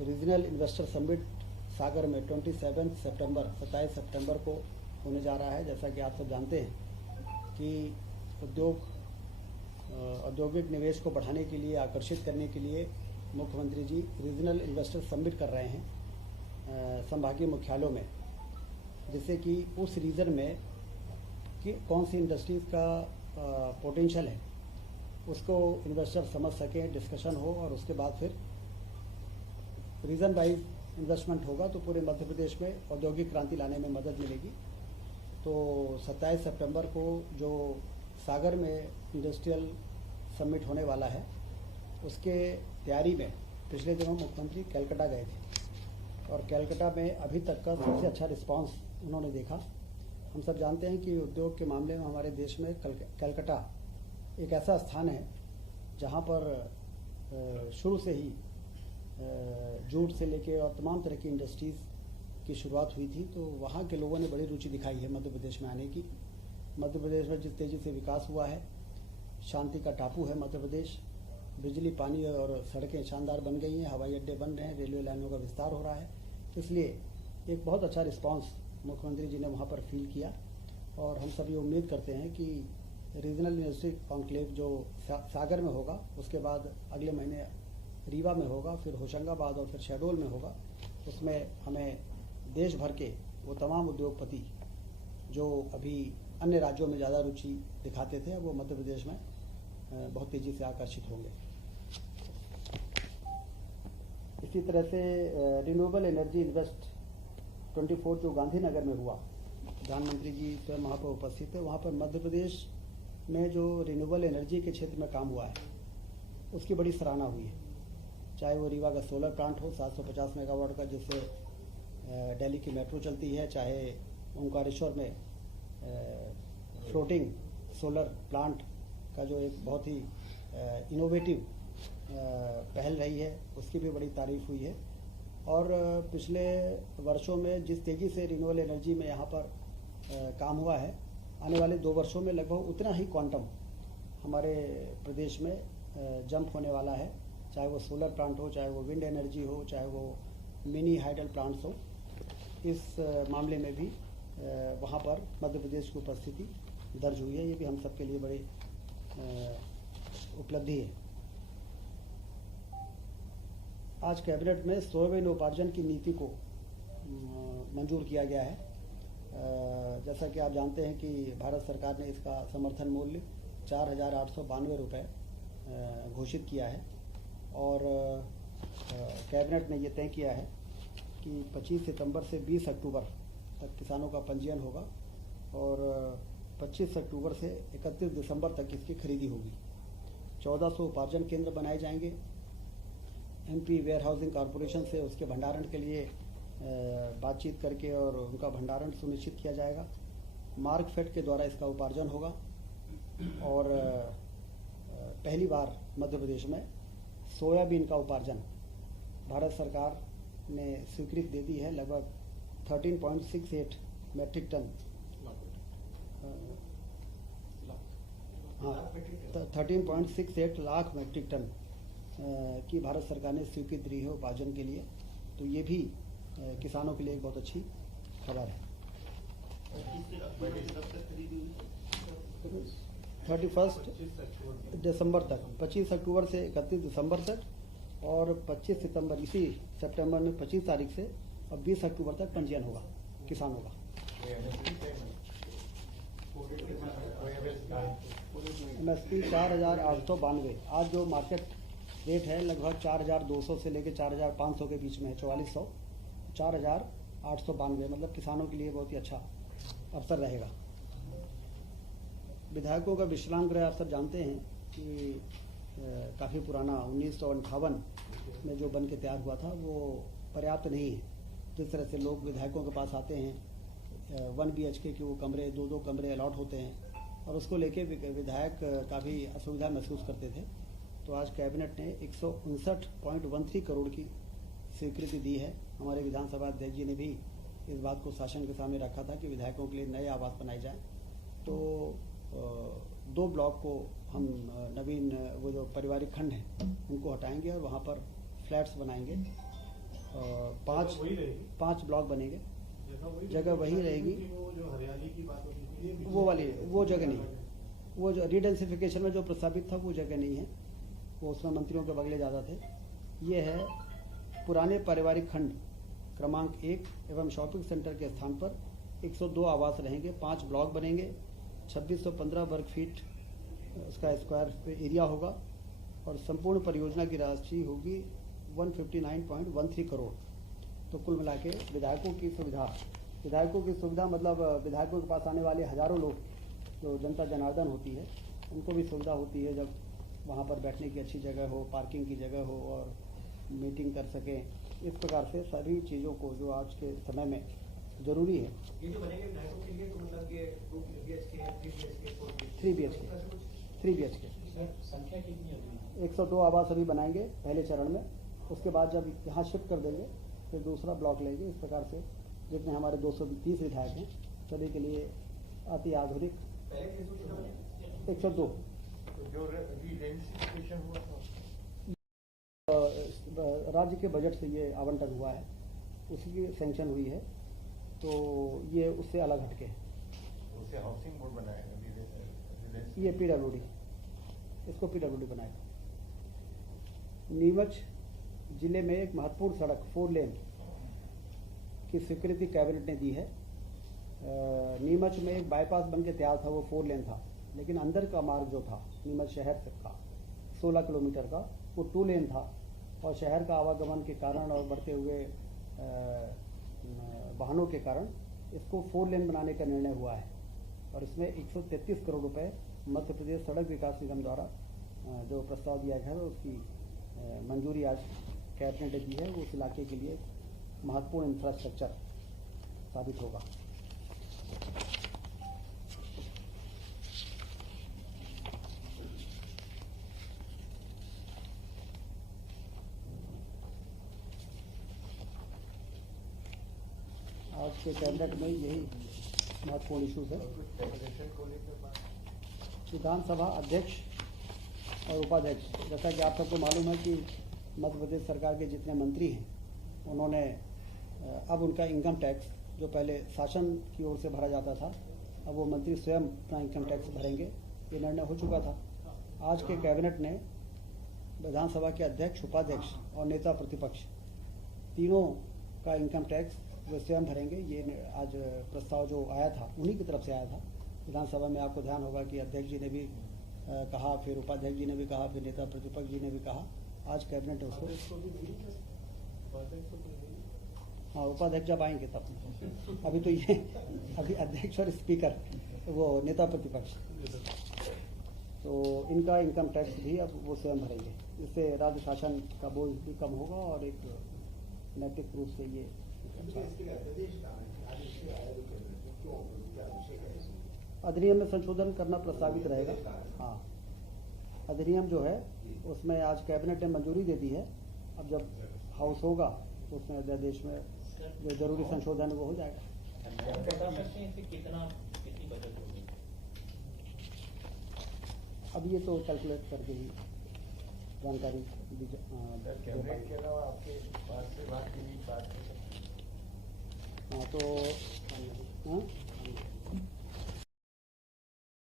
Regional investor summit सागर में 27 सितंबर को होने जा रहा है। जैसा कि आप सब जानते हैं कि औद्योगिक निवेश को बढ़ाने के लिए, आकर्षित करने के लिए मुख्यमंत्री जी रीजनल इन्वेस्टर समिट कर रहे हैं संभागीय मुख्यालयों में, जिससे कि उस रीजन में कि कौन सी इंडस्ट्रीज़ का पोटेंशियल है उसको इन्वेस्टर समझ सकें, डिस्कशन हो और उसके बाद फिर रीजन वाइज इन्वेस्टमेंट होगा तो पूरे मध्य प्रदेश में औद्योगिक क्रांति लाने में मदद मिलेगी। तो 27 सितंबर को जो सागर में इंडस्ट्रियल समिट होने वाला है, उसके तैयारी में पिछले दिनों मुख्यमंत्री कलकत्ता गए थे और कलकत्ता में अभी तक का सबसे अच्छा रिस्पांस उन्होंने देखा। हम सब जानते हैं कि उद्योग के मामले में हमारे देश में कलकत्ता एक ऐसा स्थान है जहां पर शुरू से ही जूट से लेके और तमाम तरह की इंडस्ट्रीज़ की शुरुआत हुई थी। तो वहाँ के लोगों ने बड़ी रुचि दिखाई है मध्य प्रदेश में आने की। मध्य प्रदेश में जिस तेज़ी से विकास हुआ है, शांति का टापू है मध्य प्रदेश। बिजली, पानी और सड़कें शानदार बन गई हैं, हवाई अड्डे बन रहे हैं, रेलवे लाइनों का विस्तार हो रहा है। इसलिए एक बहुत अच्छा रिस्पांस मुख्यमंत्री जी ने वहाँ पर फील किया और हम सभी उम्मीद करते हैं कि रीजनल इंडस्ट्री कॉन्क्लेव जो सागर में होगा, उसके बाद अगले महीने रीवा में होगा, फिर होशंगाबाद और फिर शहडोल में होगा। उसमें हमें देश भर के वो तमाम उद्योगपति जो अभी अन्य राज्यों में ज़्यादा रुचि दिखाते थे, वो मध्य प्रदेश में बहुत तेज़ी से आकर्षित होंगे। इसी तरह से रिन्यूएबल एनर्जी इन्वेस्ट 24 जो गांधीनगर में हुआ, प्रधानमंत्री जी स्वयं वहाँ पर उपस्थित थे। वहाँ पर मध्य प्रदेश में जो रिन्यूएबल एनर्जी के क्षेत्र में काम हुआ है उसकी बड़ी सराहना हुई है। चाहे वो रीवा का सोलर प्लांट हो 750 मेगावाट का, जिससे दिल्ली की मेट्रो चलती है, चाहे ओंकारेश्वर में फ्लोटिंग सोलर प्लांट का जो एक बहुत ही इनोवेटिव पहल रही है, उसकी भी बड़ी तारीफ हुई है। और पिछले वर्षों में जिस तेज़ी से रिन्यूएबल एनर्जी में यहाँ पर काम हुआ है, आने वाले 2 वर्षों में लगभग उतना ही क्वांटम हमारे प्रदेश में जंप होने वाला है। चाहे वो सोलर प्लांट हो, चाहे वो विंड एनर्जी हो, चाहे वो मिनी हाइडल प्लांट्स हो, इस मामले में भी वहाँ पर मध्य प्रदेश की उपस्थिति दर्ज हुई है। ये भी हम सबके लिए बड़ी उपलब्धि है। आज कैबिनेट में सोयाबीन उपार्जन की नीति को मंजूर किया गया है। जैसा कि आप जानते हैं कि भारत सरकार ने इसका समर्थन मूल्य 4,892 रुपये घोषित किया है और कैबिनेट ने ये तय किया है कि 25 सितंबर से 20 अक्टूबर तक किसानों का पंजीयन होगा और 25 अक्टूबर से 31 दिसंबर तक इसकी खरीदी होगी। 1400 उपार्जन केंद्र बनाए जाएंगे। एमपी वेयर हाउसिंग कॉरपोरेशन से उसके भंडारण के लिए बातचीत करके और उनका भंडारण सुनिश्चित किया जाएगा। मार्कफेड के द्वारा इसका उपार्जन होगा और पहली बार मध्य प्रदेश में सोयाबीन का उपार्जन भारत सरकार ने स्वीकृति दे दी है। लगभग 13.68 मैट्रिक टन, हाँ 13.68 लाख मैट्रिक टन की भारत सरकार ने स्वीकृति दी है उपार्जन के लिए। तो ये भी किसानों के लिए एक बहुत अच्छी खबर है। 31 दिसंबर तक, 25 अक्टूबर से 31 दिसंबर तक और 25 सितंबर, इसी सितंबर में 25 तारीख से और 20 अक्टूबर तक पंजीयन होगा किसानों का। MSP 4,892। आज जो मार्केट रेट है लगभग 4,200 से लेकर 4,500 के बीच में है, 4400, 4,892, मतलब किसानों के लिए बहुत ही अच्छा अवसर रहेगा। विधायकों का विश्राम गृह आप सब जानते हैं कि काफ़ी पुराना 1958 में जो बन के तैयार हुआ था, वो पर्याप्त नहीं है। जिस तरह से लोग विधायकों के पास आते हैं, 1 BHK के वो कमरे, 2-2 कमरे अलॉट होते हैं और उसको लेके विधायक काफ़ी असुविधा महसूस करते थे। तो आज कैबिनेट ने 159.13 करोड़ की स्वीकृति दी है। हमारे विधानसभा अध्यक्ष जी ने भी इस बात को शासन के सामने रखा था कि विधायकों के लिए नए आवास बनाए जाएं। तो 2 ब्लॉक को हम नवीन वो जो पारिवारिक खंड हैं उनको हटाएंगे और वहाँ पर फ्लैट्स बनाएंगे पाँच ब्लॉक बनेंगे, जगह वही रहेगी। वो जो हरियाली की बात होती थी वो वाली वो जगह नहीं है, वो जो रिडेंसिफिकेशन में जो प्रस्तावित था वो जगह नहीं है, वो उसमें मंत्रियों के बगले ज़्यादा थे। ये है पुराने पारिवारिक खंड क्रमांक 1 एवं शॉपिंग सेंटर के स्थान पर 102 आवास रहेंगे, 5 ब्लॉक बनेंगे, 2615 वर्ग फीट उसका स्क्वायर एरिया होगा और संपूर्ण परियोजना की राशि होगी 159.13 करोड़। तो कुल मिला के विधायकों की सुविधा मतलब विधायकों के पास आने वाले हजारों लोग जो जनता जनार्दन होती है उनको भी सुविधा होती है, जब वहाँ पर बैठने की अच्छी जगह हो, पार्किंग की जगह हो और मीटिंग कर सकें। इस प्रकार से सभी चीज़ों को जो आज के समय में ज़रूरी है। ये जो बनेंगे विधायकों के लिए तो मतलब ये 2 BHK, 3 BHK, 3 BHK संख्या कितनी होगी? 102 आवास अभी बनाएंगे पहले चरण में, उसके बाद जब यहाँ शिफ्ट कर देंगे फिर दूसरा ब्लॉक लेंगे। इस प्रकार से जितने हमारे 230 विधायक हैं सभी के लिए अति आधुनिक 102 जो रेंसिफिकेशन हुआ था राज्य के बजट से ये आवंटन हुआ है, उसी की सैंक्शन हुई है, तो ये उससे अलग हटके है। उसे हाउसिंग बोर्ड बनाएगा, ये PWD, इसको PWD बनाएगा। नीमच जिले में एक महत्वपूर्ण सड़क 4 लेन की स्वीकृति कैबिनेट ने दी है। नीमच में एक बाईपास बन के तैयार था, वो 4 लेन था, लेकिन अंदर का मार्ग जो था नीमच शहर तक का 16 किलोमीटर का वो 2 लेन था और शहर का आवागमन के कारण और बढ़ते हुए वाहनों के कारण इसको 4 लेन बनाने का निर्णय हुआ है और इसमें 133 करोड़ रुपए मध्य प्रदेश सड़क विकास निगम द्वारा जो प्रस्ताव दिया गया है उसकी मंजूरी आज कैबिनेट ने दी है। वो उस इलाके के लिए महत्वपूर्ण इंफ्रास्ट्रक्चर साबित होगा। आज के कैबिनेट में यही महत्वपूर्ण इशूज है। विधानसभा अध्यक्ष और उपाध्यक्ष, जैसा कि आप सबको मालूम है कि मध्य प्रदेश सरकार के जितने मंत्री हैं उन्होंने अब उनका इनकम टैक्स जो पहले शासन की ओर से भरा जाता था, अब वो मंत्री स्वयं अपना इनकम टैक्स भरेंगे, ये निर्णय हो चुका था। आज के कैबिनेट ने विधानसभा के अध्यक्ष, उपाध्यक्ष और नेता प्रतिपक्ष तीनों का इनकम टैक्स वो स्वयं भरेंगे। ये आज प्रस्ताव जो आया था उन्हीं की तरफ से आया था विधानसभा में। आपको ध्यान होगा कि अध्यक्ष जी ने भी कहा, फिर उपाध्यक्ष जी ने भी कहा, फिर नेता प्रतिपक्ष जी ने भी कहा। आज कैबिनेट उसको हाँ, उपाध्यक्ष जब आएंगे तब। अभी तो ये अभी अध्यक्ष और स्पीकर वो नेता प्रतिपक्ष, तो इनका इनकम टैक्स भी अब वो स्वयं भरेंगे। इससे राज्य शासन का बोझ भी कम होगा और एक नैतिक रूप से ये अधिनियम में संशोधन करना प्रस्तावित रहेगा। हाँ, अधिनियम जो है उसमें आज कैबिनेट ने मंजूरी दे दी है। अब जब हाउस होगा तो उसमें अध्यादेश में जो जरूरी संशोधन है वो हो जाएगा। बता सकते हैं इससे कितनी बचत होगी? अब ये तो कैलकुलेट करके ही जानकारी दी कैबिनेट के अलावा आपके पास से बात की हाँ, तो